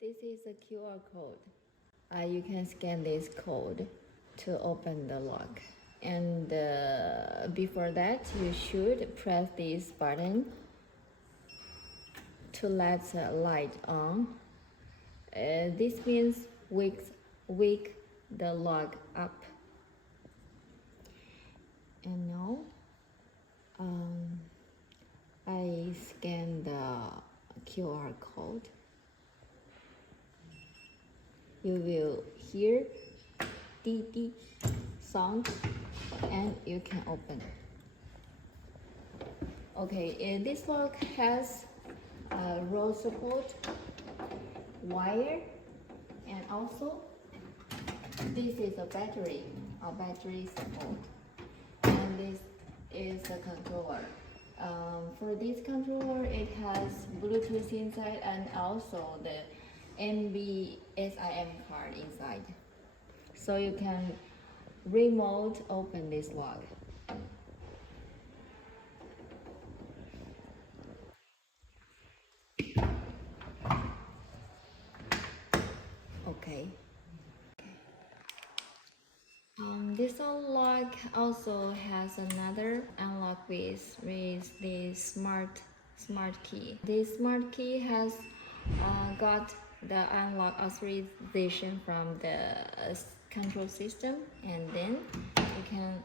This is a QR code. You can scan this code to open the lock. And before that, you should press this button to let the light on. This means wake the lock up. And now, I scan the QR code. You will hear dee sound and you can open. Okay, this lock has a roll support, wire, and also this is a battery support, and this is a controller. For this controller, it has Bluetooth inside and also the NBSIM card inside, so you can remote open this lock. Okay. This lock also has another unlock with the smart key. This smart key has got the unlock authorization from the control system, and then you can